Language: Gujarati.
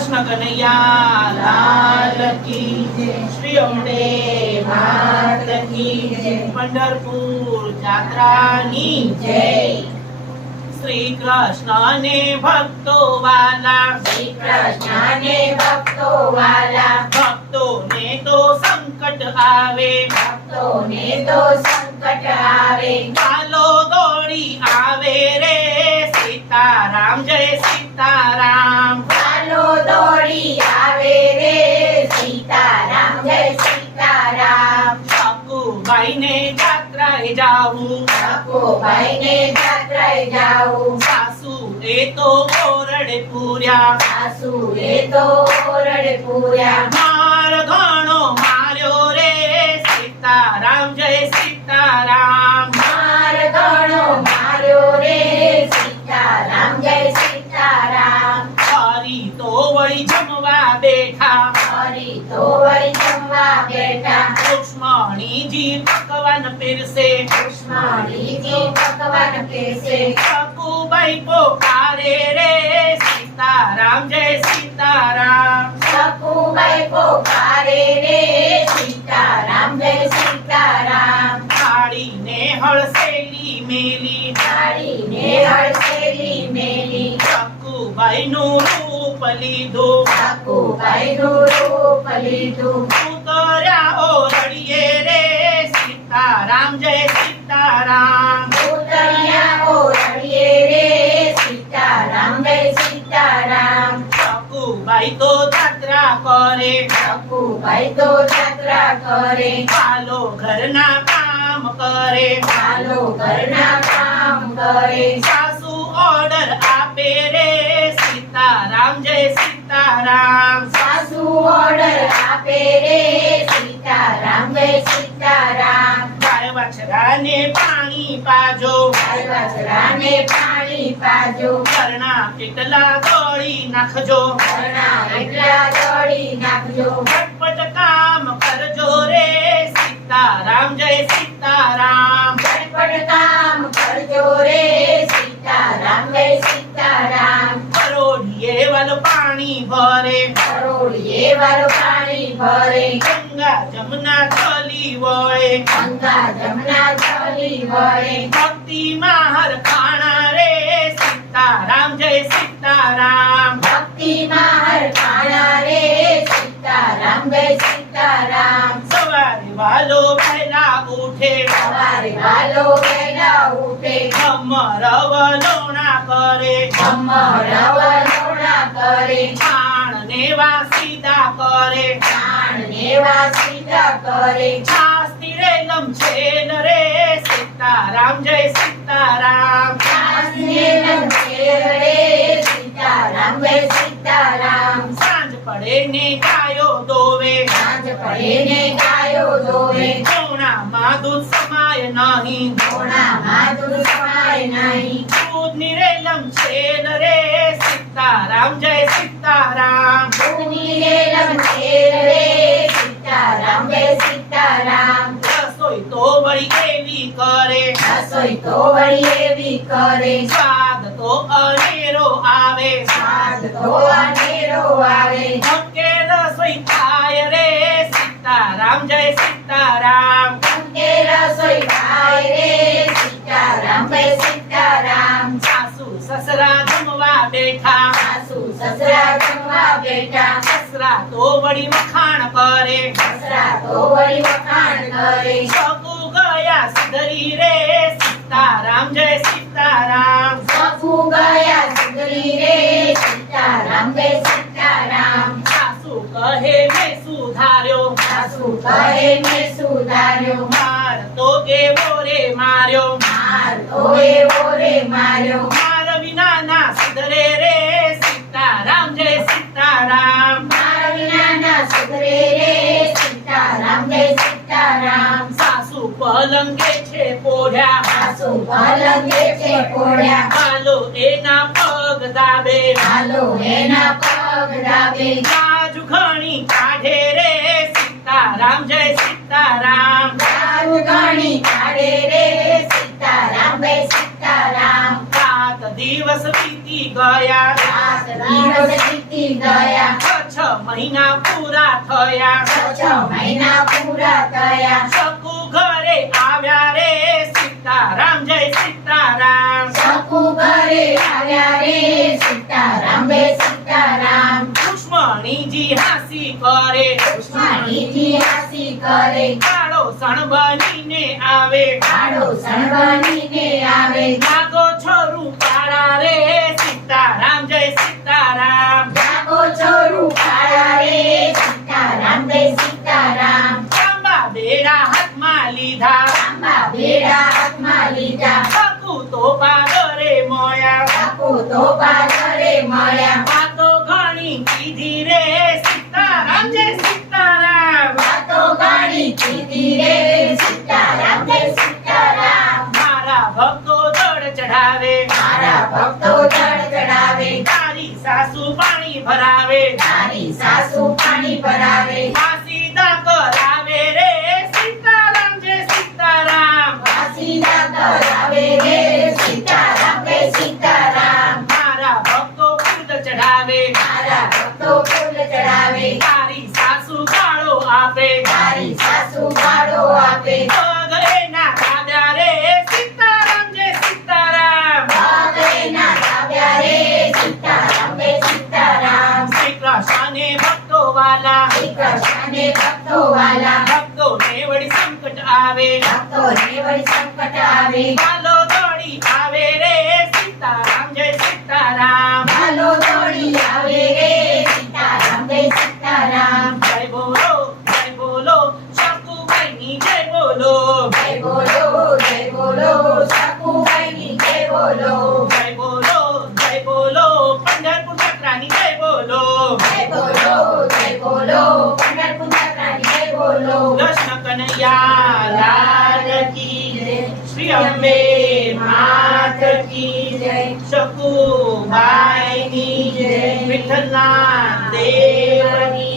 કૃષ્ણ કનૈયા લાલ કી શ્રી માત કી પંઢરપુર જાત્રાની જય. શ્રી કૃષ્ણ ને ભક્તો વાલા. શ્રી કૃષ્ણ ને ભક્તો વાલા. ભક્તો ને તો સંકટ આવે. ભક્તોને તો સંકટ આવે. ચાલો દોડી આવે રે. સીતારામ જય ચાલો દોડી આવે રે સીતારામ જય સીતારામ. શકુભાઈ ને જાત્રાએ જાવું ભાઈ ને જાત્રાએ જાવું સાસુ એ તો ઓરડે પૂર્યા. સાસુ એ તો ઓરડે પૂર્યા. માર ઘણો માર્યો રે સીતારામ જય સીતારામ. માર ઘણો માર્યો રે વળી જમવા બેઠા. ફરી તો વળી જમવા બેઠા. રૂક્ષ્મણીજી પકવાન પીરસે. કૃષ્ણજીજી ભગવાન પીરસે. શકુબાઈ પોકારે રે. સીતારામ જય સીતારામ. સકુબાઈ પોકારે રે. સીતારામ જય સીતારામ. થાળીને હળસેલી મેલી. કાળીને હળસેલી મેલી. શકુબાઈનું રૂપ લીધું સકુબાઈનું રૂપ લીધું ઉતર્યા ઓરડીએ રે સીતારામ જય સીતારામ. ઉતર્યા ઓરડીએ રે સીતારામ જય સીતારામ. શકુબાઈ તો જાત્રા કરે. સકુબાઈ તો જાત્રા કરે. ચાલો ઘરના કામ કરે. ચાલો ઘરના કામ કરે. સાસુ ઓર્ડર આપે રે સીતારામ જય સીતારામ. સાસુ ઓર્ડર આપે રે સીતારામ જય ગાય વાછરાને પાણી પાજો. વાછરાને પાણી પાજો. કરણા એટલા દોડી નાખજો. કરણા એટલા દોડી નાખજો. ઝટપટ કામ કરજો રે સીતારામ જય સીતારામ. ઝટપટ કામ કરજો રે પાણી ભરે. કરોડીએ વાળું પાણી ભરે. ગંગા જમના ચલી વળે ગંગા જમના ચલી વળે ભક્તિ માહર ખાણા રે. સીતારામ જય સીતારામ. ભક્તિ માર ખાણા રે. સીતારામ જય સીતારામ. સવારે પહેલા ઉઠે. સવારે ભાલો પહેલા ઉઠે. ખમર વલોણા કરે. અમરવલોણા કરે. છાણ ને વાસીદા કરે. પ્રાણ નેવા સીતા કરે. છાસ્તી રે લમછેલ નરે સીતારામ જય સીતારામ. દાસને લંકે નરે સીતારામ જય સીતારામ. સાંજ પડે ને ગાયો દોવે. સાંજ પડે ને ગાયો દોવે ચોણામાં દૂધ સમાય નહીં ઘોડામાં દૂધ સમાય નહીં દૂધની રેલમ છે નરે સીતારામ જય સીતારામ દૂધની રેલમ છે રે સીતારામ જય સીતારામ રસોઈ તો વળી કેવી કરે રસોઈ તો વળી એવી કરે સ્વાદ તો અનેરો આવે સ્વાદ તો અનેરો આવે ધકે રસોઈ સીતારામ જય સીતારામ. અંકે રસોઈ ભાઈ રે સીતારામ. જય સીતારામ. સાસુ સસરા જમવા બેઠા. સાસુ સસરા જમવા બેઠા. સસરા તો વળી વખાણ કરે. સસરા તો વળી વખાણ કરે. સગુ ગયા સુધરી રે સીતારામ. જય સીતારામ. સગુ ગયા સુધરી રે સીતારામ. જય સુધાર્યો માર તો કેવો રે માર્યો. માર તો એવો રે માર્યો. માર વિના ના સુધરે રે સીતારામ જય સીતારામ. માર વિના ના સુધરે રે સીતારામ જય સીતારામ. સાસુ પલંગે છે પોઢ્યા. સાસુ પલંગે છે કોડ્યા હાલો એના પગ દાબે હાલો એના પગ ડાબે બાજુ ઘણી કાઢે રે. સીતારામ જય સીતારામ. ગણી કાઢે રે સીતારામ બે સીતારામ. સાત દિવસ વીતી ગયા. સાત દિવસ વીતી ગયા. છ મહિના પૂરા થયા. છ છ મહિના પૂરા થયા. શકુ ઘરે આવ્યા રે સીતારામ જય સીતારામ. શકુ ઘરે આવ્યા રે સીતારામ બે સીતારામ. લક્ષ્મણીજી હાસી કરે. ઉસ્માનીજી હાસી કરે. કાળો સણ બનીને આવે. કાળો સણવાનીને આવે. જાગો છો રૂપાળા રે સીતારામ જય સીતારામ. જાગો છો રૂપાળા રે સીતારામ જય સીતારામ. તાંબા બેડા હાથમાં લીધા. આંબા બેડા હાથમાં લીધા. કાકુ તો પાદરે મોયા કાકુ તો પાદરે મળ્યા. પાણી ભરાવે. તારી સાસુ પાણી ભરાવે. વાસીદા કરાવે રે. સીતારામ જે સીતારામ. વાસીદા કરાવે રે. સીતારામ જય સીતારામ. મારા ભક્તો ફૂલ ચઢાવે. મારા ભક્તો ફૂલ ચડાવે તારી સાસુ ગાળો આપે. તારી સાસુ ગાળો આપે પગ એના દાદા રે સીતારામ જય સીતારામ ભાગેના લાવ્યા રે સીતારામ જય સીતારામ શ્રી કૃષ્ણને ભક્તો વાલા. કૃષ્ણને ભક્તો વાલા. ભક્તોને વળી સંકટ આવે. ભક્તોને વળી સંકટ આવે. વાલો દોડી આવે રે. સીતારામ જય સીતારામ. વાલો દોડી આવે રે. શકુભાઈની જય. વિઠ્ઠલના દેવની